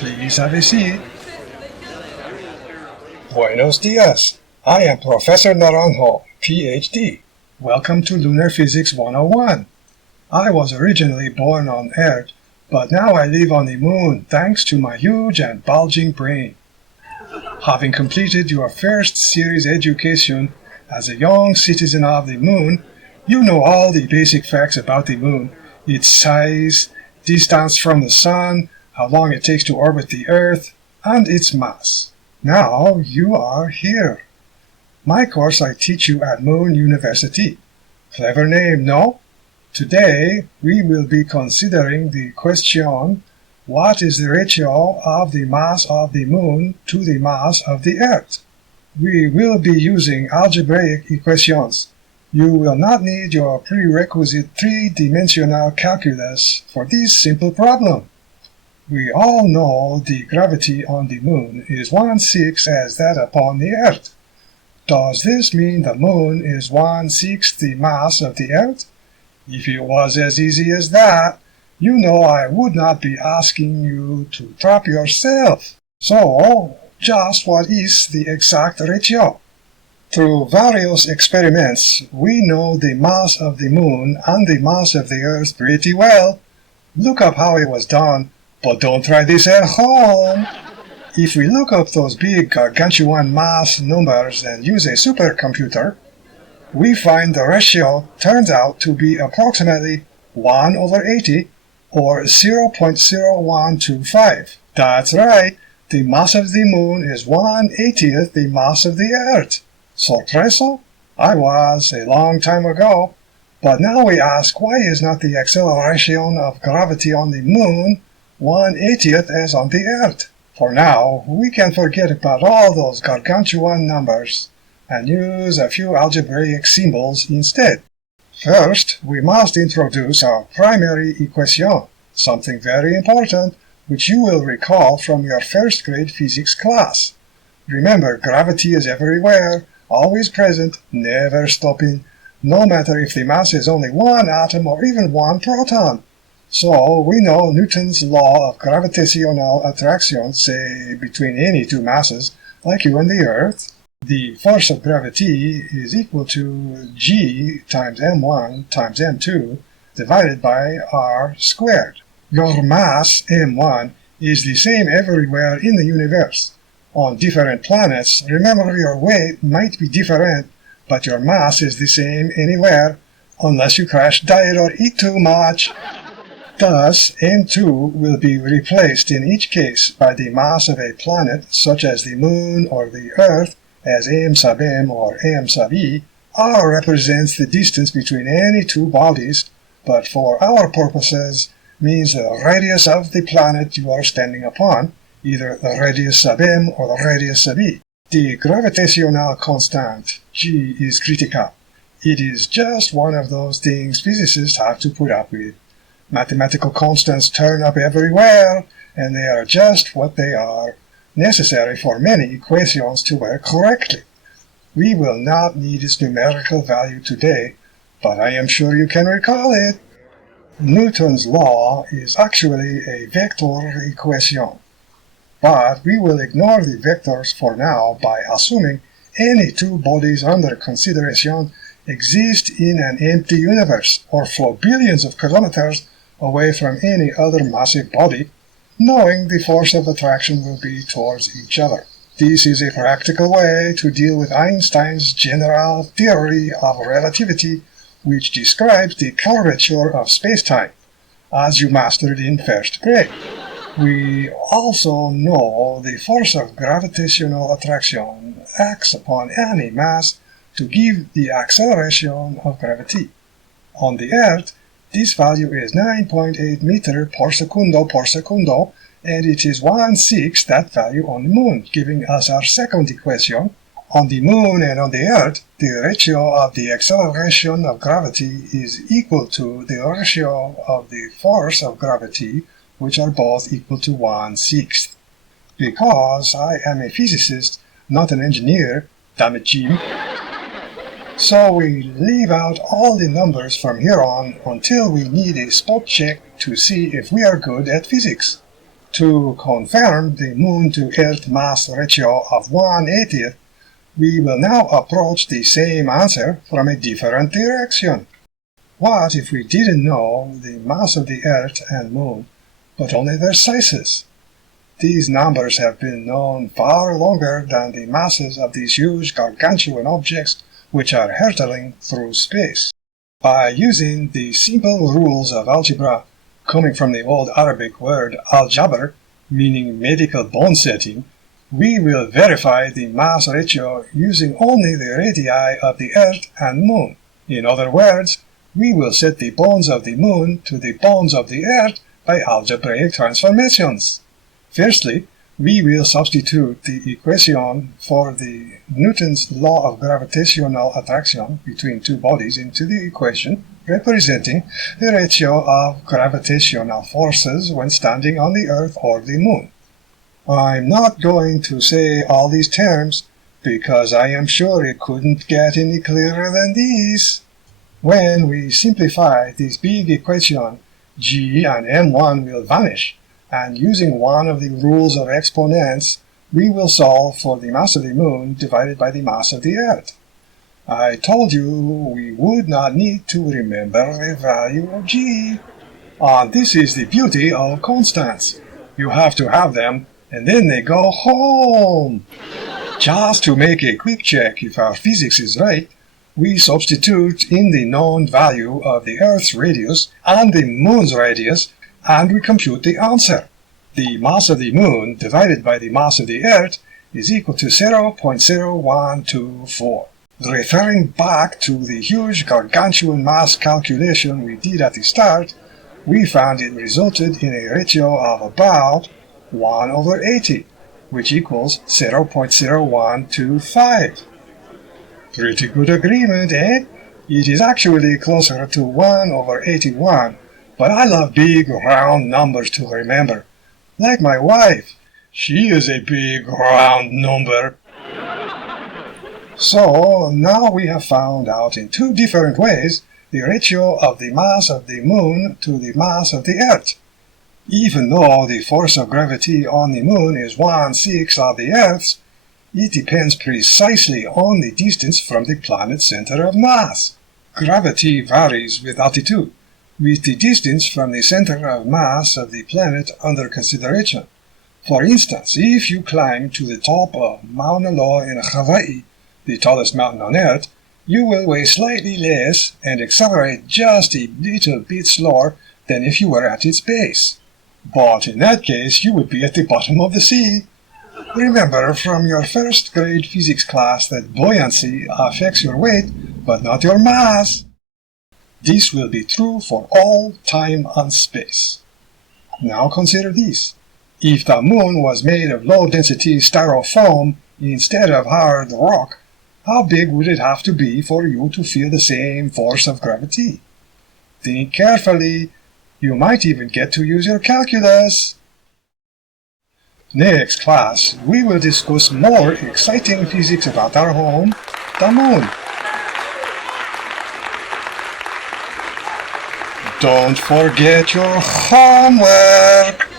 Please have a seat. Buenos dias. I am Professor Naranjo, PhD. Welcome to Lunar Physics 101. I was originally born on Earth, but now I live on the Moon thanks to my huge and bulging brain. Having completed your first series education as a young citizen of the Moon, you know all the basic facts about the Moon, its size, distance from the Sun, how long it takes to orbit the Earth, and its mass. Now you are here. My course I teach you at Moon University. Clever name, no? Today we will be considering the question, what is the ratio of the mass of the Moon to the mass of the Earth? We will be using algebraic equations. You will not need your prerequisite three-dimensional calculus for this simple problem. We all know the gravity on the Moon is 1/6 as that upon the Earth. Does this mean the Moon is 1/6 the mass of the Earth? If it was as easy as that, you know I would not be asking you to trap yourself. So, just what is the exact ratio? Through various experiments, we know the mass of the Moon and the mass of the Earth pretty well. Look up how it was done, but don't try this at home. If we look up those big gargantuan mass numbers and use a supercomputer, we find the ratio turns out to be approximately 1/80 or 0.0125. That's right, the mass of the Moon is 1/80th the mass of the Earth. Sorpreso? I was a long time ago. But now we ask, why is not the acceleration of gravity on the Moon 1/80th as on the Earth? For now, we can forget about all those gargantuan numbers and use a few algebraic symbols instead. First, we must introduce our primary equation, something very important, which you will recall from your first grade physics class. Remember, gravity is everywhere, always present, never stopping, no matter if the mass is only one atom or even one proton. So, we know Newton's law of gravitational attraction, say, between any two masses, like you and the Earth. The force of gravity is equal to G times m1 times m2 divided by r squared. Your mass, m1, is the same everywhere in the universe. On different planets, remember your weight might be different, but your mass is the same anywhere, unless you crash diet or eat too much. Thus, m2 will be replaced in each case by the mass of a planet, such as the Moon or the Earth, as m sub m or m sub e. R represents the distance between any two bodies, but for our purposes means the radius of the planet you are standing upon, either the radius sub m or the radius sub e. The gravitational constant, g, is critical. It is just one of those things physicists have to put up with. Mathematical constants turn up everywhere, and they are just what they are, necessary for many equations to work correctly. We will not need its numerical value today, but I am sure you can recall it. Newton's law is actually a vector equation, but we will ignore the vectors for now by assuming any two bodies under consideration exist in an empty universe or flow billions of kilometers away from any other massive body, knowing the force of attraction will be towards each other. This is a practical way to deal with Einstein's general theory of relativity, which describes the curvature of spacetime, as you mastered in first grade. We also know the force of gravitational attraction acts upon any mass to give the acceleration of gravity. On the Earth, this value is 9.8 meters per secundo, and it is 1/6 that value on the Moon, giving us our second equation. On the Moon and on the Earth, the ratio of the acceleration of gravity is equal to the ratio of the force of gravity, which are both equal to 1/6. Because I am a physicist, not an engineer, damn it, Jim. So we leave out all the numbers from here on until we need a spot check to see if we are good at physics. To confirm the Moon to Earth mass ratio of 1/80th, we will now approach the same answer from a different direction. What if we didn't know the mass of the Earth and Moon, but only their sizes? These numbers have been known far longer than the masses of these huge gargantuan objects which are hurtling through space. By using the simple rules of algebra, coming from the old Arabic word al-jabr, meaning medical bone setting, we will verify the mass ratio using only the radii of the Earth and Moon. In other words, we will set the bones of the Moon to the bones of the Earth by algebraic transformations. Firstly, we will substitute the equation for the Newton's law of gravitational attraction between two bodies into the equation representing the ratio of gravitational forces when standing on the Earth or the Moon. I'm not going to say all these terms because I am sure it couldn't get any clearer than these. When we simplify this big equation, g and m1 will vanish, and using one of the rules of exponents, we will solve for the mass of the Moon divided by the mass of the Earth. I told you we would not need to remember the value of g. And this is the beauty of constants. You have to have them, and then they go home. Just to make a quick check if our physics is right, we substitute in the known value of the Earth's radius and the Moon's radius, and we compute the answer. The mass of the Moon divided by the mass of the Earth is equal to 0.0124. Referring back to the huge gargantuan mass calculation we did at the start, we found it resulted in a ratio of about 1/80, which equals 0.0125. Pretty good agreement, eh? It is actually closer to 1/81, but I love big round numbers to remember. Like my wife, she is a big round number. So now we have found out in two different ways the ratio of the mass of the Moon to the mass of the Earth. Even though the force of gravity on the Moon is 1/6 of the Earth's, it depends precisely on the distance from the planet's center of mass. Gravity varies with altitude, with the distance from the center of mass of the planet under consideration. For instance, if you climb to the top of Mauna Loa in Hawaii, the tallest mountain on Earth, you will weigh slightly less and accelerate just a little bit slower than if you were at its base. But in that case, you would be at the bottom of the sea. Remember from your first grade physics class that buoyancy affects your weight, but not your mass. This will be true for all time and space. Now consider this. If the Moon was made of low-density styrofoam instead of hard rock, how big would it have to be for you to feel the same force of gravity? Think carefully. You might even get to use your calculus. Next class, we will discuss more exciting physics about our home, the Moon. Don't forget your homework!